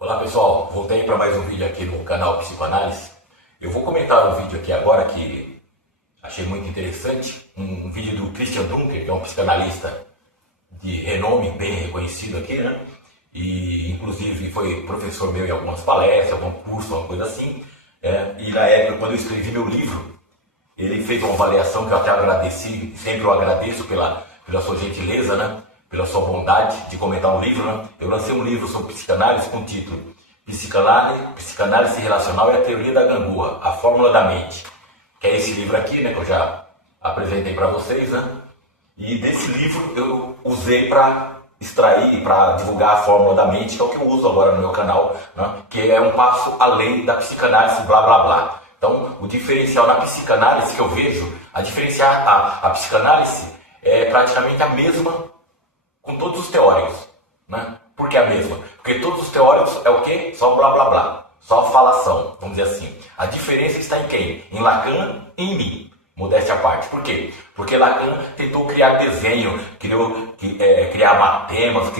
Olá pessoal, voltei para mais um vídeo aqui no canal Psicoanálise. Eu vou comentar um vídeo aqui agora que achei muito interessante, um vídeo do Christian Dunker, que é um psicanalista de renome, bem reconhecido aqui, né? E inclusive foi professor meu em algumas palestras, algum curso, alguma coisa assim. E na época, quando eu escrevi meu livro, ele fez uma avaliação que eu até agradeci, sempre eu agradeço pela sua gentileza, né? Pela sua bondade de comentar um livro, né? Eu lancei um livro sobre psicanálise com o título Psicanálise Relacional e a Teoria da Gangorra, a Fórmula da Mente, que é esse livro aqui, né, que eu já apresentei para vocês, né? E desse livro eu usei para extrair e para divulgar a Fórmula da Mente, que é o que eu uso agora no meu canal, né? Que é um passo além da psicanálise blá blá blá. Então, o diferencial na psicanálise que eu vejo, a psicanálise é praticamente a mesma com todos os teóricos, né? Por que a mesma? Porque todos os teóricos é o quê? Só blá blá blá, só falação, vamos dizer assim. A diferença está em quem? Em Lacan e em mim, modéstia à parte. Por quê? Porque Lacan tentou criar desenho, criar matemas,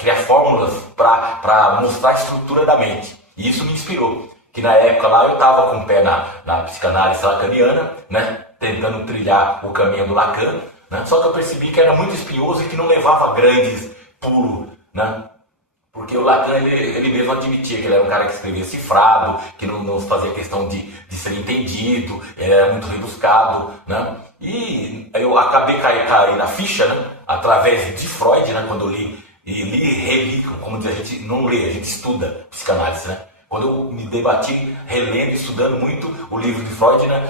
criar fórmulas para mostrar a estrutura da mente. E isso me inspirou. Que na época lá eu estava com o pé na psicanálise lacaniana, né? Tentando trilhar o caminho do Lacan, né? Só que eu percebi que era muito espinhoso e que não levava grandes pulos, né? Porque o Lacan, ele mesmo admitia que ele era um cara que escrevia cifrado, que não fazia questão de ser entendido, ele era muito rebuscado, né? E eu acabei caindo na ficha, né? Através de Freud, né? Quando eu li e reli, como diz, a gente não lê, a gente estuda psicanálise, né? Quando eu me debati, relendo, estudando muito o livro de Freud, né?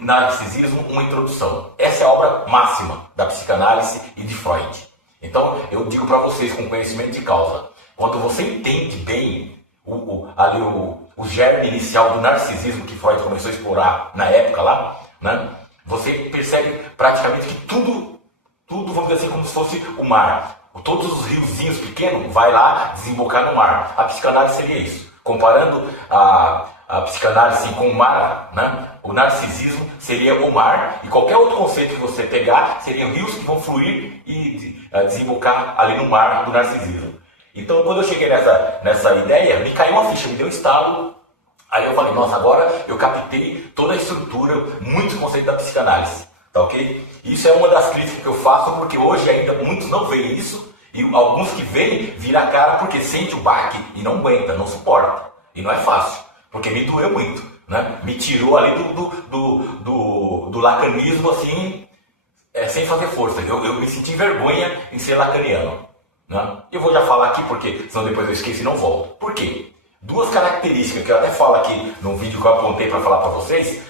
Narcisismo, uma introdução. Essa é a obra máxima da psicanálise e de Freud. Então, eu digo para vocês com conhecimento de causa, quando você entende bem o germe inicial do narcisismo que Freud começou a explorar na época lá, né? Você percebe praticamente que tudo, vamos dizer assim, como se fosse o mar. Todos os riozinhos pequenos vai lá desembocar no mar. A psicanálise seria isso. Comparando a psicanálise com o mar, né? O narcisismo seria o mar, e qualquer outro conceito que você pegar seriam rios que vão fluir e desembocar ali no mar do narcisismo. Então, quando eu cheguei nessa ideia, me caiu uma ficha, me deu um estalo. Aí eu falei, nossa, agora eu captei toda a estrutura, muitos conceitos da psicanálise, tá ok? Isso é uma das críticas que eu faço, porque hoje ainda muitos não veem isso, e alguns que veem, viram a cara porque sente o baque e não aguenta, não suporta. E não é fácil, porque me doeu muito, né? Me tirou ali do lacanismo, assim, sem fazer força. Eu me senti vergonha em ser lacaniano, né? Eu vou já falar aqui, porque senão depois eu esqueço e não volto. Por quê? Duas características que eu até falo aqui no vídeo que eu apontei para falar para vocês.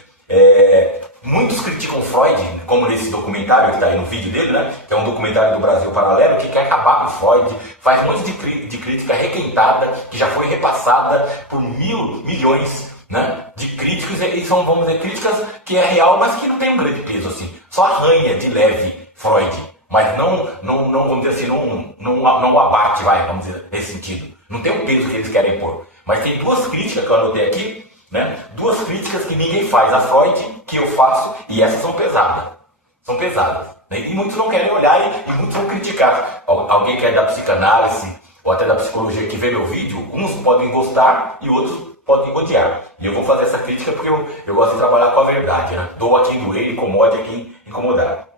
Muitos criticam Freud, como nesse documentário que está aí no vídeo dele, né? Que é um documentário do Brasil Paralelo, que quer acabar com Freud, faz um monte de crítica requentada, que já foi repassada por milhões, né, de críticos, e são, vamos dizer, críticas que é real, mas que não tem um grande peso, assim. Só arranha de leve Freud, mas não vamos dizer assim, não abate, vamos dizer, nesse sentido. Não tem um peso que eles querem pôr. Mas tem duas críticas que eu anotei aqui, né? Duas críticas que ninguém faz a Freud, que eu faço, e essas são pesadas. São pesadas, né? E muitos não querem olhar e muitos vão criticar. Alguém que é da psicanálise ou até da psicologia que vê meu vídeo, uns podem gostar e outros podem odiar. E eu vou fazer essa crítica porque eu gosto de trabalhar com a verdade, né? Dou a quem doer, incomode a quem incomodar.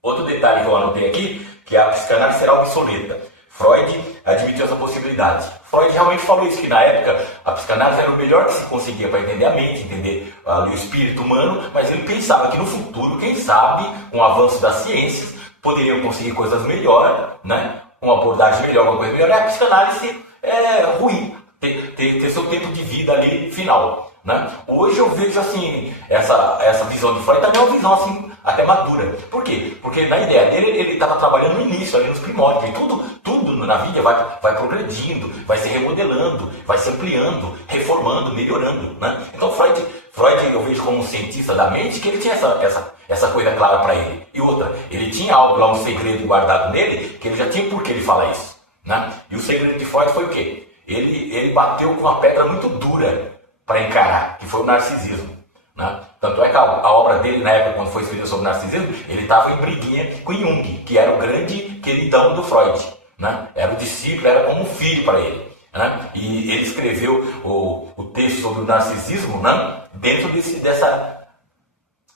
Outro detalhe que eu anotei aqui, que a psicanálise será obsoleta. Freud admitiu essa possibilidade. Freud realmente falou isso, que na época a psicanálise era o melhor que se conseguia para entender a mente, entender o espírito humano, mas ele pensava que no futuro, quem sabe, com o avanço das ciências, poderiam conseguir coisas melhores, né? Uma abordagem melhor, uma coisa melhor. E a psicanálise é ruim, ter seu tempo de vida ali final, né? Hoje eu vejo assim, essa visão de Freud também é uma visão assim, até madura. Por quê? Porque na ideia dele ele estava trabalhando no início, ali nos primórdios, e tudo na vida vai progredindo, vai se remodelando, vai se ampliando, reformando, melhorando, né? Então Freud eu vejo como um cientista da mente, que ele tinha essa coisa clara para ele. E outra, ele tinha algo lá, um segredo guardado nele, que ele já tinha por que ele falar isso, né? E o segredo de Freud foi o quê? Ele bateu com uma pedra muito dura para encarar, que foi o narcisismo, né? Tanto é que a obra dele, na época, quando foi escrita sobre narcisismo, ele estava em briguinha com Jung, que era o grande queridão do Freud, né? Era o discípulo, era como um filho para ele. Né? E ele escreveu o texto sobre o narcisismo, né? Dentro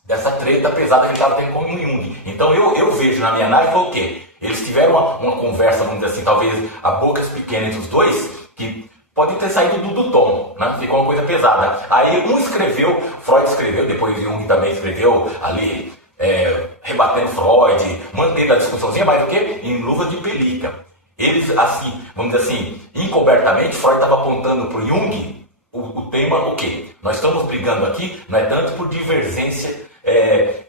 dessa treta pesada que ele estava tendo com o Jung. Então eu vejo na minha análise foi o quê? Eles tiveram uma conversa, vamos dizer assim, talvez a bocas pequenas entre os dois, que pode ter saído do tom, né? Ficou uma coisa pesada. Aí um escreveu, Freud escreveu, depois Jung também escreveu ali, rebatendo Freud, mantendo a discussãozinha, mas o quê? Em luva de pelica. Eles, assim, vamos dizer assim, encobertamente, Freud estava apontando para o Jung o tema, o quê? Nós estamos brigando aqui, não é tanto por divergência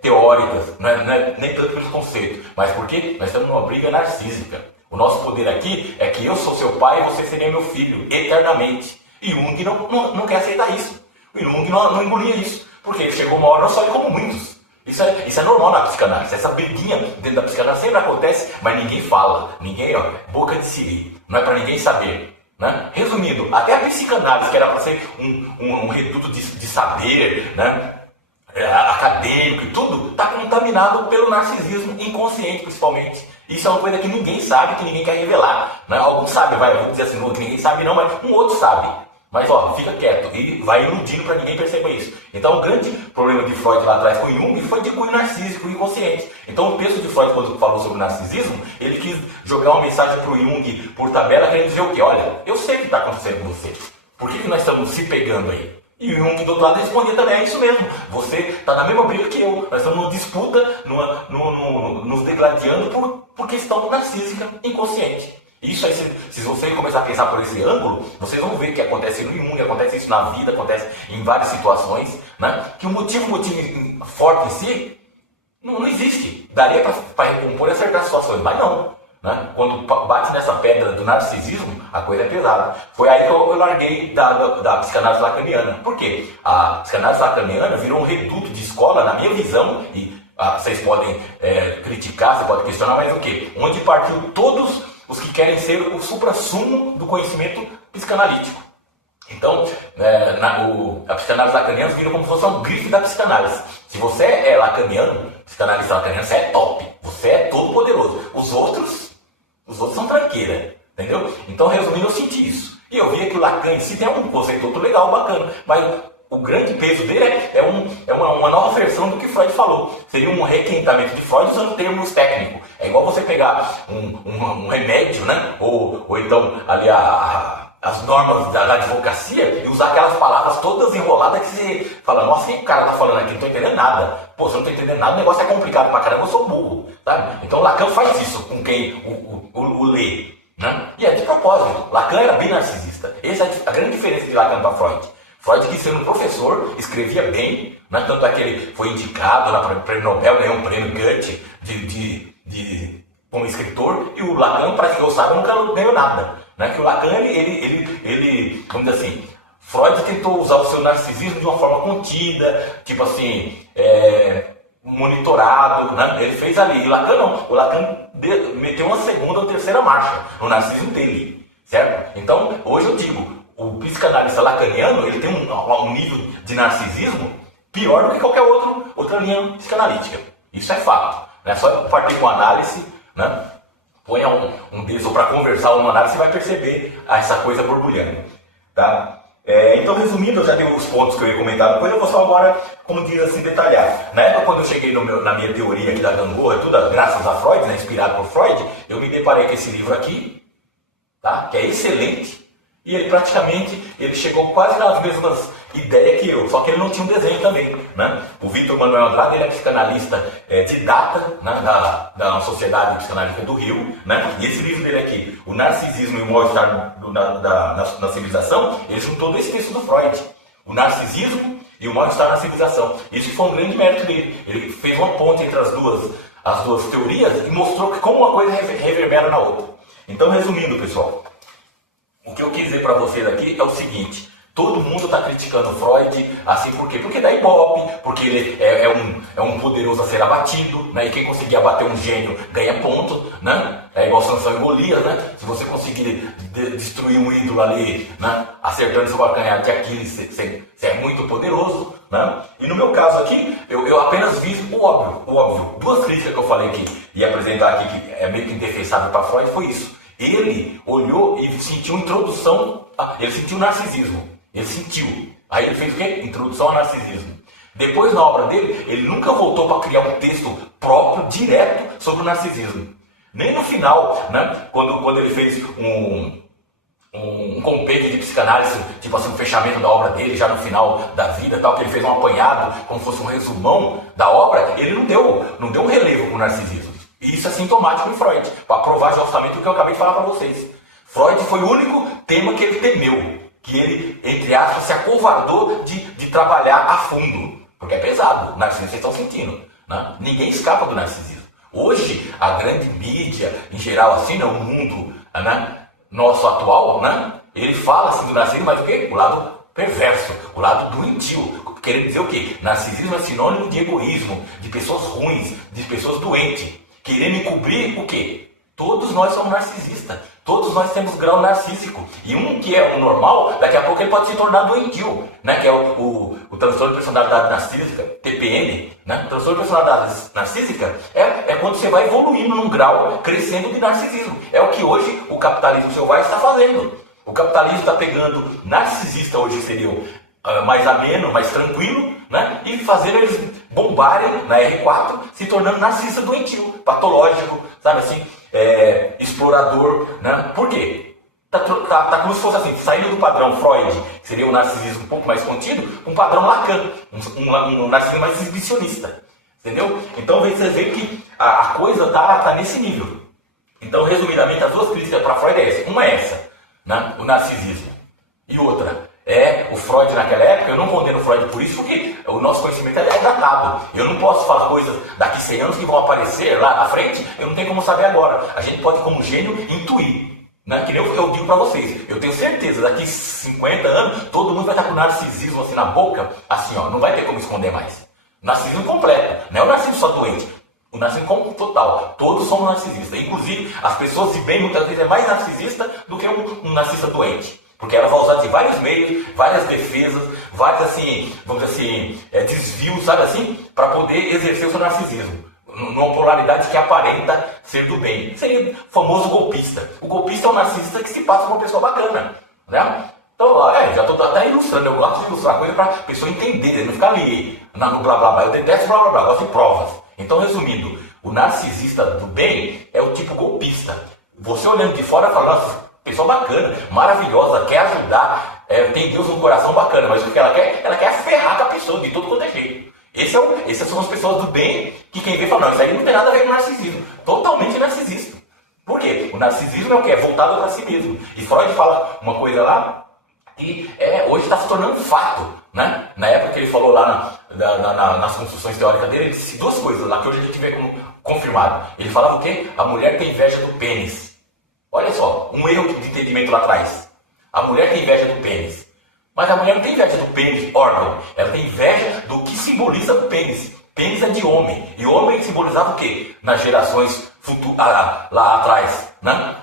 teóricas, não é nem tanto pelos conceitos, mas porque nós estamos numa briga narcísica. O nosso poder aqui é que eu sou seu pai e você seria meu filho, eternamente. E Jung não quer aceitar isso. O Jung não engolia isso, porque ele chegou uma hora, não só ele como muitos. Isso é normal na psicanálise. Essa briguinha dentro da psicanálise sempre acontece, mas ninguém fala. Ninguém, boca de siri. Não é para ninguém saber. Né? Resumindo, até a psicanálise, que era para ser um reduto de saber, né? Acadêmico e tudo, está contaminado pelo narcisismo inconsciente, principalmente. Isso é uma coisa que ninguém sabe, que ninguém quer revelar. Né? Alguns sabem, vou dizer assim, que ninguém sabe não, mas um outro sabe. Mas fica quieto e vai iludindo para ninguém perceber isso. Então o grande problema de Freud lá atrás com Jung foi de cunho narcísico, inconsciente. Então o texto de Freud, quando falou sobre o narcisismo, ele quis jogar uma mensagem para o Jung por tabela, querendo dizer o quê? Olha, eu sei o que está acontecendo com você. Por que nós estamos se pegando aí? E o Jung do outro lado respondia também, é isso mesmo. Você está na mesma briga que eu. Nós estamos numa disputa, nos degladiando por questão narcísica inconsciente. Isso aí, se você começar a pensar por esse ângulo, vocês vão ver que acontece no Jung, acontece isso na vida, acontece em várias situações, né? Que o motivo forte em si não existe. Daria para recompor e acertar situações, mas não. Né? Quando bate nessa pedra do narcisismo, a coisa é pesada. Foi aí que eu larguei da psicanálise lacaniana. Por quê? A psicanálise lacaniana virou um reduto de escola, na minha visão, e vocês podem criticar, vocês podem questionar, mas o quê? Onde partiu todos os que querem ser o suprassumo do conhecimento psicanalítico. Então, a psicanálise lacaniana vira como se fosse um grife da psicanálise. Se você é lacaniano, psicanalista lacaniano, você é top. Você é todo poderoso. Os outros são tranqueira. Entendeu? Então, resumindo, eu senti isso. E eu via que o Lacan em si tem um conceito outro legal, bacana. Mas o grande peso dele é uma nova versão do que Freud falou. Seria um requentamento de Freud usando termos técnicos. É igual você pegar um remédio, né? Ou então ali as normas da advocacia e usar aquelas palavras todas enroladas que você fala, nossa, o que o cara tá falando aqui? Não tô entendendo nada. Pô, você não tá entendendo nada, o negócio é complicado pra caramba, eu sou burro. Sabe? Então Lacan faz isso com quem o lê. Né? E é de propósito. Lacan era bem narcisista. Essa é a grande diferença de Lacan para Freud. Freud quis ser um professor, escrevia bem, né? Tanto é que ele foi indicado para o prêmio Nobel, ganhou um prêmio Goethe como escritor, e o Lacan, para quem eu saiba, nunca ganhou nada. Né? Que o Lacan, ele, vamos dizer assim, Freud tentou usar o seu narcisismo de uma forma contida, tipo assim, monitorado, né? Ele fez ali. E o Lacan não, o Lacan meteu uma segunda ou terceira marcha no narcisismo dele, certo? Então, hoje eu digo, o psicanalista lacaniano, ele tem um nível de narcisismo pior do que qualquer outra linha psicanalítica. Isso é fato. Né? Só partir com análise, né? Ponha um deles ou para conversar uma análise, você vai perceber essa coisa borbulhando. Tá? Então, resumindo, eu já tenho os pontos que eu ia comentar depois, eu vou só agora, como diz assim, detalhar. Na época, quando eu cheguei na minha teoria aqui da gangorra, tudo graças a Freud, né, inspirado por Freud, eu me deparei com esse livro aqui, tá? Que é excelente. E ele praticamente chegou quase nas mesmas ideias que eu, só que ele não tinha um desenho também. Né? O Victor Manuel Andrade, ele é psicanalista didata, né, da Sociedade Psicanalítica do Rio. Né? E esse livro dele aqui, O Narcisismo e o Mal-Estar na Civilização, ele juntou dois textos do Freud. O narcisismo e o mal-estar na civilização. Isso foi um grande mérito dele. Ele fez uma ponte entre as duas teorias e mostrou que como uma coisa reverbera na outra. Então, resumindo, pessoal, o que eu quis dizer para vocês aqui é o seguinte: todo mundo está criticando Freud, assim, por quê? Porque dá ibope, porque ele é um poderoso a ser abatido, né? E quem conseguir abater um gênio ganha ponto, né? É igual Sansão e Golias, né? Se você conseguir destruir um ídolo ali, né? Acertando seu calcanhar de Aquiles, você é muito poderoso, né? E no meu caso aqui, eu apenas vi o óbvio. Duas críticas que eu falei que ia apresentar aqui, que é meio que indefensável para Freud, foi isso. Ele olhou e sentiu introdução, ele sentiu narcisismo. Ele sentiu. Aí ele fez o quê? Introdução ao narcisismo. Depois, na obra dele, ele nunca voltou para criar um texto próprio, direto, sobre o narcisismo. Nem no final, né? Quando ele fez um compêndio de psicanálise, tipo assim, um fechamento da obra dele, já no final da vida, tal, que ele fez um apanhado, como se fosse um resumão da obra, ele não deu um relevo para o narcisismo. E isso é sintomático em Freud, para provar justamente o que eu acabei de falar para vocês. Freud foi o único tema que ele temeu, que ele, entre aspas, se acovardou de trabalhar a fundo. Porque é pesado, o narcisismo vocês estão sentindo. Né? Ninguém escapa do narcisismo. Hoje, a grande mídia, em geral, assim, né, o mundo, né, nosso atual, né, ele fala assim do narcisismo, mas o quê? O lado perverso, o lado doentio. Querendo dizer o quê? Narcisismo é sinônimo de egoísmo, de pessoas ruins, de pessoas doentes. Querendo encobrir o quê? Todos nós somos narcisistas. Todos nós temos grau narcísico. E um que é o normal, daqui a pouco ele pode se tornar doentio, né? Que é o transtorno de personalidade narcísica, TPN. Né? O transtorno de personalidade narcísica é quando você vai evoluindo num grau, crescendo de narcisismo. É o que hoje o capitalismo selvagem está fazendo. O capitalismo está pegando narcisista, hoje seria mais ameno, mais tranquilo, né? E fazendo eles bombarem na R4, se tornando narcisista doentio, patológico, sabe assim? Explorador, né? Por quê? Tá como se fosse assim, saindo do padrão Freud, que seria um narcisismo um pouco mais contido, um padrão Lacan, um narcisismo mais exibicionista, entendeu? Então você vê que a coisa tá nesse nível. Então, resumidamente, as duas críticas para Freud é essa. Uma é essa, né? O narcisismo. E outra, o Freud naquela época. Eu não condeno o Freud por isso, porque o nosso conhecimento é datado. Eu não posso falar coisas daqui 100 anos que vão aparecer lá na frente, eu não tenho como saber agora. A gente pode, como gênio, intuir. Né? Que nem eu digo para vocês, eu tenho certeza, daqui 50 anos, todo mundo vai estar com narcisismo assim na boca, assim, ó, não vai ter como esconder mais. Narcisismo completo, não é o narcisismo só doente, o narcisismo total. Todos somos narcisistas, inclusive as pessoas de bem muitas vezes é mais narcisista do que um narcisista doente. Porque ela vai usar de vários meios, várias defesas, vários assim, vamos dizer assim, desvios, sabe assim, para poder exercer o seu narcisismo. Numa polaridade que aparenta ser do bem. Seria o famoso golpista. O golpista é um narcisista que se passa por uma pessoa bacana. Né? Então, já estou até ilustrando. Eu gosto de ilustrar coisa para a pessoa entender, não ficar ali no blá blá blá. Eu detesto blá blá blá, eu gosto de provas. Então, resumindo, o narcisista do bem é o tipo golpista. Você olhando de fora fala, nossa, pessoa bacana, maravilhosa, quer ajudar, tem Deus no coração bacana, mas o que ela quer? Ela quer ferrar com a pessoa de todo quanto é jeito. Essas são as pessoas do bem que quem vê fala, não, isso aí não tem nada a ver com narcisismo. Totalmente narcisista. Por quê? O narcisismo é o quê? É voltado para si mesmo. E Freud fala uma coisa lá que hoje está se tornando fato. Né? Na época que ele falou lá nas construções teóricas dele, ele disse duas coisas lá que hoje a gente vê como confirmado. Ele falava o quê? A mulher tem inveja do pênis. Olha só, um erro de entendimento lá atrás. A mulher tem inveja do pênis. Mas a mulher não tem inveja do pênis, órgão. Ela tem inveja do que simboliza o pênis. Pênis é de homem. E homem simbolizava o quê? Nas gerações lá atrás. Né?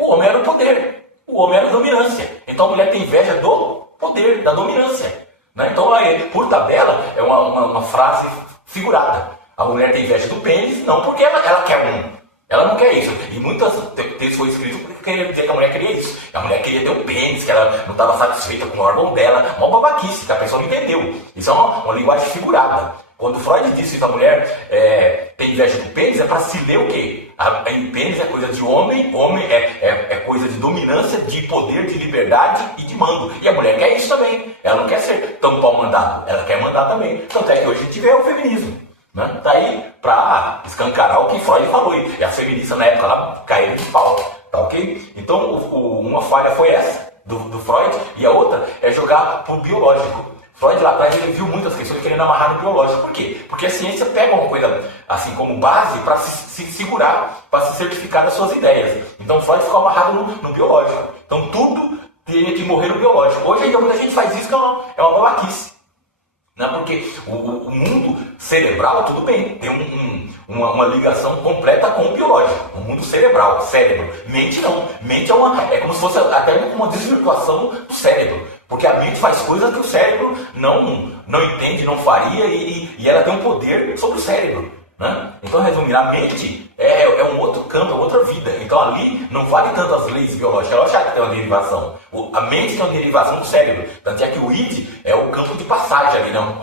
O homem era o poder. O homem era a dominância. Então a mulher tem inveja do poder, da dominância. Né? Então, por tabela, é uma frase figurada. A mulher tem inveja do pênis, não porque ela quer um. Ela não quer isso. E muitas textos foi escrito porque queria dizer que a mulher queria isso. A mulher queria ter o pênis, que ela não estava satisfeita com o órgão dela. Uma babaquice, que a pessoa não entendeu. Isso é uma linguagem figurada. Quando Freud disse que a mulher tem inveja do pênis, é para se ler o quê? Pênis é coisa de homem, homem é coisa de dominância, de poder, de liberdade e de mando. E a mulher quer isso também. Ela não quer ser tão pau mandado, ela quer mandar também. Tanto é que hoje a gente vê o feminismo. Né? Tá aí para escancarar o que Freud falou. E as feministas na época lá caíram de pau. Tá ok? Então uma falha foi essa do Freud, e a outra é jogar pro biológico. Freud lá atrás ele viu muitas questões querendo amarrar no biológico. Por quê? Porque a ciência pega uma coisa assim como base para se segurar, para se certificar das suas ideias. Então Freud ficou amarrado no biológico. Então tudo teria que morrer no biológico. Hoje ainda muita gente faz isso, que é uma babaquice. Né? Porque o mundo cerebral, tudo bem, tem uma ligação completa com o biológico. O mundo cerebral, cérebro. Mente não. Mente é como se fosse até uma desvirtuação do cérebro. Porque a mente faz coisas que o cérebro não entende, não faria, e ela tem um poder sobre o cérebro. né? Então, resumindo, a mente é um outro campo, é outra vida. Então, ali não vale tanto as leis biológicas. Ela acha que tem uma derivação. A mente tem uma derivação do cérebro. Tanto é que o id é o campo de passagem ali, não?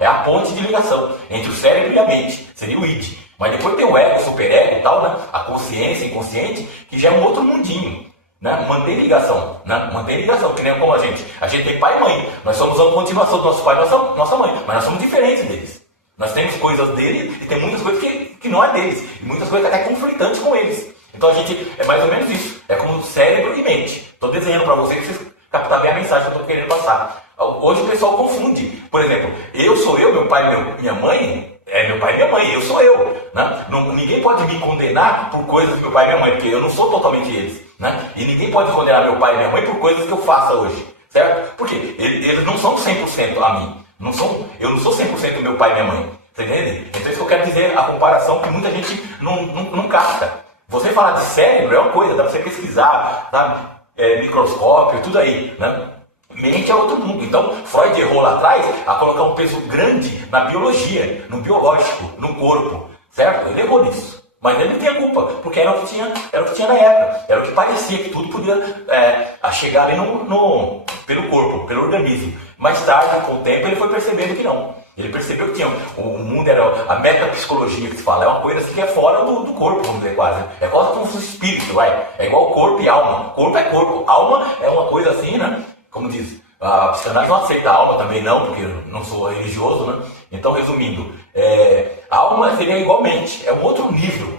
É a ponte de ligação entre o cérebro e a mente. Seria o id. Mas depois tem o ego, o superego e tal, né? A consciência inconsciente, que já é um outro mundinho. Né? Mantém ligação, né? Mantém ligação, que nem como a gente tem pai e mãe, nós somos a continuação do nosso pai e nossa mãe, mas nós somos diferentes deles. Nós temos coisas deles e tem muitas coisas que não é deles, e muitas coisas até conflitantes com eles. Então a gente é mais ou menos isso, é como cérebro e mente. Estou desenhando para vocês captarem bem a mensagem que eu estou querendo passar. Hoje o pessoal confunde, por exemplo, eu sou eu, meu pai e minha mãe. É meu pai e minha mãe, eu sou eu. Né? Ninguém pode me condenar por coisas do meu pai e minha mãe, porque eu não sou totalmente eles. Né? E ninguém pode condenar meu pai e minha mãe por coisas que eu faça hoje. Certo? Porque eles não são 100% a mim. Eu não sou 100% meu pai e minha mãe. Você entende? Então isso que eu quero dizer, a comparação que muita gente não capta. Você falar de cérebro é uma coisa, dá pra você pesquisar, sabe? Microscópio, tudo aí. Né? Mente é outro mundo. Então, Freud errou lá atrás a colocar um peso grande na biologia, no biológico, no corpo, certo? Ele errou nisso. Mas ele não tem a culpa, porque era o que tinha na época. Era o que parecia que tudo podia chegar ali pelo corpo, pelo organismo. Mais tarde, com o tempo, ele foi percebendo que não. Ele percebeu que o mundo era a metapsicologia que se fala, é uma coisa assim que é fora do corpo, vamos dizer quase. É quase como se fosse espírito, vai. É igual corpo e alma. Corpo é corpo, alma é uma coisa assim, né? Como diz, a psicanálise não aceita a alma também não, porque eu não sou religioso, né? Então, resumindo, a alma seria igualmente, é um outro nível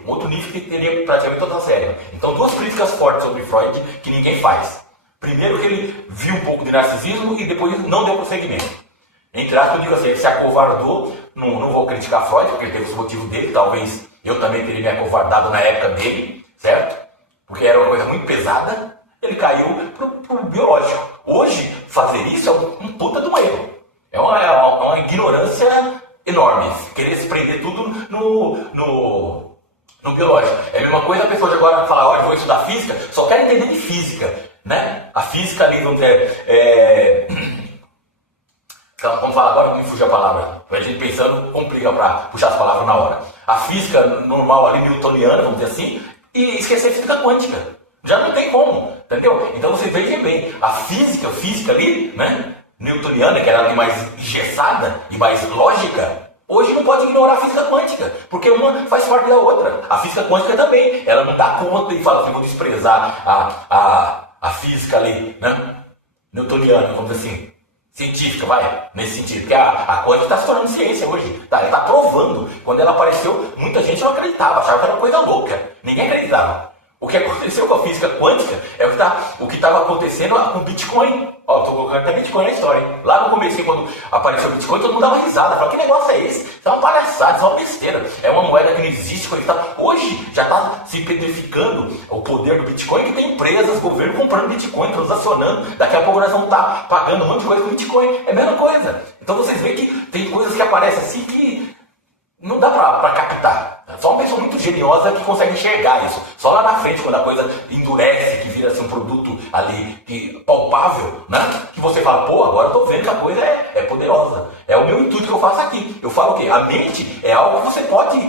que teria praticamente toda a série. Então, duas críticas fortes sobre Freud que ninguém faz. Primeiro que ele viu um pouco de narcisismo e depois não deu prosseguimento. Entre aspas, eu digo assim, ele se acovardou, não vou criticar Freud, porque ele teve os motivos dele, talvez eu também teria me acovardado na época dele, certo? Porque era uma coisa muito pesada, ele caiu pro biológico. Hoje, fazer isso é um puta de um erro. É uma ignorância enorme. Querer se prender tudo no biológico. É a mesma coisa a pessoa de agora falar, olha, vou estudar física, só quer entender de física. Né? A física ali, vamos dizer... Então, vamos falar agora, me fugiu a palavra. A gente pensando, complica para puxar as palavras na hora. A física normal ali, newtoniana, vamos dizer assim, e esquecer a física quântica. Já não tem como, entendeu? Então vocês vejam bem, a física ali, né, newtoniana, que era ali mais engessada e mais lógica, hoje não pode ignorar a física quântica, porque uma faz parte da outra. A física quântica também, ela não dá conta e fala assim, vou desprezar a física ali, né, newtoniana, vamos dizer assim, científica, vai, nesse sentido, porque a quântica está se tornando ciência hoje, ela está provando. Quando ela apareceu, muita gente não acreditava, achava que era uma coisa louca, ninguém acreditava. O que aconteceu com a física quântica é o que estava acontecendo com o Bitcoin. Ó, estou colocando até Bitcoin na história, hein? Lá no começo, quando apareceu o Bitcoin, todo mundo dava risada. Falava, que negócio é esse? Isso é uma palhaçada, isso é uma besteira. É uma moeda que não existe. Hoje já está se petrificando o poder do Bitcoin, que tem empresas, governo comprando Bitcoin, transacionando. Daqui a pouco nós vamos estar pagando um monte de coisa com Bitcoin. É a mesma coisa. Então vocês veem que tem coisas que aparecem assim que não dá para captar. Só uma pessoa muito geniosa que consegue enxergar isso. Só lá na frente, quando a coisa endurece, que vira assim, um produto ali palpável, né? Que você fala, pô, agora eu tô vendo que a coisa é poderosa. É o meu intuito que eu faço aqui. Eu falo o quê? A mente é algo que você pode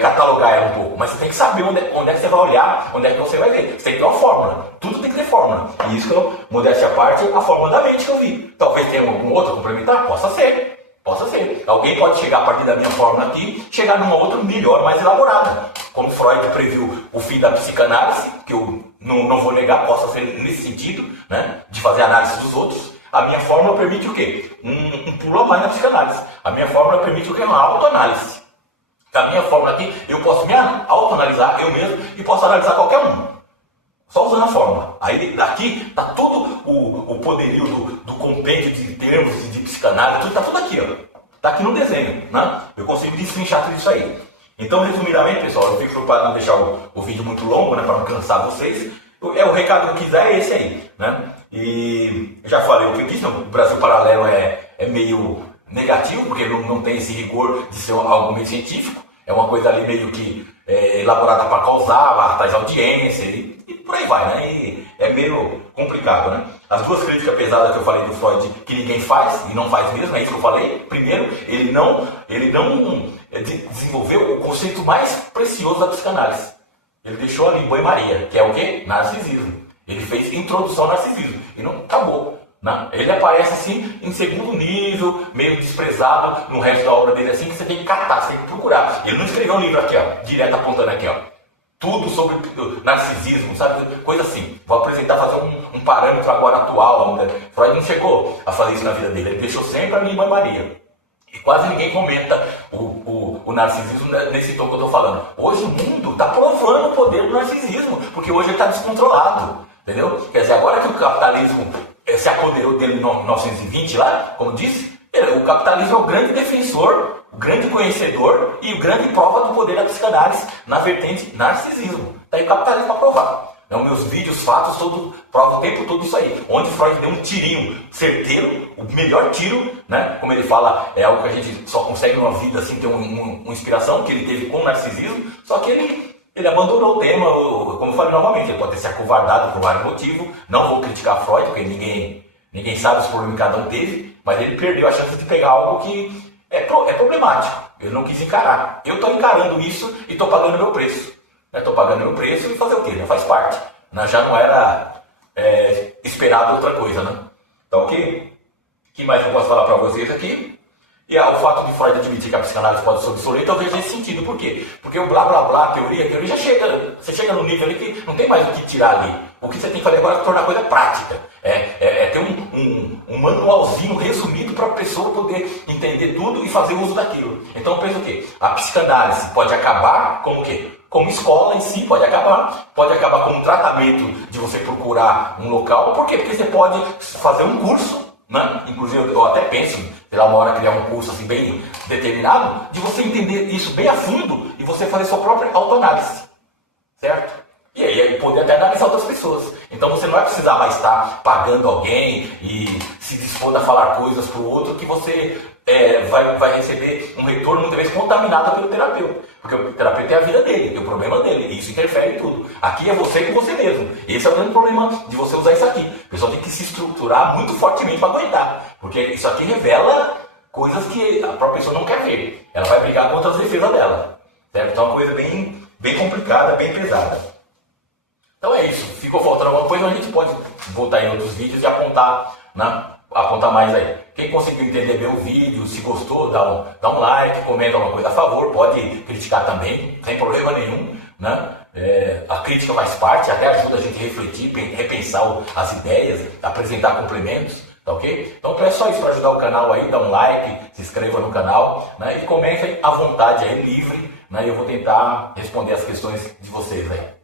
catalogar ela um pouco, mas você tem que saber onde é que você vai olhar, onde é que você vai ver. Você tem que ter uma fórmula. Tudo tem que ter fórmula. E isso que eu, modéstia à parte, a fórmula da mente que eu vi. Talvez tenha algum outro complementar? Possa ser. Possa ser. Alguém pode chegar a partir da minha fórmula aqui, chegar numa outra melhor, mais elaborada. Como Freud previu o fim da psicanálise, que eu não vou negar, possa ser nesse sentido, né, de fazer análise dos outros. A minha fórmula permite o quê? Um pulo a mais na psicanálise. A minha fórmula permite o quê? Uma autoanálise. A minha fórmula aqui, eu posso me autoanalisar eu mesmo e posso analisar qualquer um. Só usando a fórmula. Aí daqui está todo o poderio do compêndio de termos de psicanálise, está tudo aqui, ó. Está aqui no desenho, né? Eu consigo destrinchar tudo isso aí. Então, resumidamente, pessoal, eu fico preocupado em não deixar o vídeo muito longo, né? Para não cansar vocês. O recado que eu quiser é esse aí, né? E eu já falei o que eu quis, não, o Brasil Paralelo é meio negativo, porque não tem esse rigor de ser algo meio científico. É uma coisa ali meio que elaborada para causar, atrás de audiência e por aí vai, né? E é meio complicado. complicado, né? As duas críticas pesadas que eu falei do Freud, que ninguém faz, e não faz mesmo, é isso que eu falei. Primeiro, ele não desenvolveu o conceito mais precioso da psicanálise. Ele deixou ali em banho-maria, que é o quê? Narcisismo. Ele fez introdução ao narcisismo, e não acabou. Não. Ele aparece assim, em segundo nível, meio desprezado no resto da obra dele, assim, que você tem que catar, você tem que procurar. Ele não escreveu um livro aqui, ó, direto apontando aqui, ó. Tudo sobre narcisismo, sabe? Coisa assim. Vou apresentar, fazer um parâmetro agora atual. Freud não chegou a fazer isso na vida dele. Ele deixou sempre ali em banho-maria. E quase ninguém comenta o narcisismo nesse tom que eu estou falando. Hoje o mundo está provando o poder do narcisismo, porque hoje ele está descontrolado. Entendeu? Quer dizer, agora que o capitalismo se apoderou dele em 1920 lá, como disse, o capitalismo é o grande defensor, o grande conhecedor e o grande prova do poder da psicanálise na vertente narcisismo. Está aí o capitalismo para provar. Então, meus vídeos, fatos, tudo, prova o tempo todo isso aí. Onde Freud deu um tirinho certeiro, o melhor tiro, né? Como ele fala, é algo que a gente só consegue numa vida assim, ter uma inspiração que ele teve com o narcisismo, só que ele abandonou o tema, como eu falei novamente, ele pode ter se acovardado por vários motivos. Não vou criticar Freud, porque ninguém sabe os problemas que cada um teve, mas ele perdeu a chance de pegar algo que é problemático. Ele não quis encarar. Eu estou encarando isso e estou pagando meu preço. Estou pagando meu preço e fazer o quê? Já faz parte. Já não era esperado outra coisa, né? Então, o que mais eu posso falar para vocês aqui? E o fato de Freud admitir que a psicanálise pode ser obsoleta, eu vejo nesse sentido. Por quê? Porque o blá blá blá, a teoria já chega, você chega no nível ali que não tem mais o que tirar ali. O que você tem que fazer agora é tornar a coisa prática. É ter um manualzinho resumido para a pessoa poder entender tudo e fazer uso daquilo. Então eu penso o quê? A psicanálise pode acabar como o quê? Como escola em si, pode acabar como um tratamento de você procurar um local. Por quê? Porque você pode fazer um curso, né? Inclusive eu até penso, sei lá, uma hora criar um curso assim bem determinado, de você entender isso bem a fundo e você fazer sua própria autoanálise, certo? E aí poder até analisar outras pessoas. Então você não vai precisar mais estar pagando alguém e se dispor a falar coisas para o outro que você vai receber um retorno muitas vezes contaminado pelo terapeuta. Porque o terapeuta é a vida dele, tem o problema dele, e isso interfere em tudo. Aqui é você com você mesmo. Esse é o grande problema de você usar isso aqui. A pessoa tem que se estruturar muito fortemente para aguentar. Porque isso aqui revela coisas que a própria pessoa não quer ver. Ela vai brigar contra as defesas dela. Certo? Então é uma coisa bem complicada, bem pesada. Então é isso. Ficou faltando alguma coisa, a gente pode voltar em outros vídeos e apontar, né? Apontar mais aí. Quem conseguiu entender bem o vídeo, se gostou, dá um like, comenta alguma coisa a favor, pode criticar também, sem problema nenhum, né? A crítica faz parte, até ajuda a gente a refletir, repensar as ideias, apresentar complementos, tá ok? Então é só isso para ajudar o canal aí, dá um like, se inscreva no canal, né? E comentem à vontade aí, livre, né? E eu vou tentar responder as questões de vocês aí.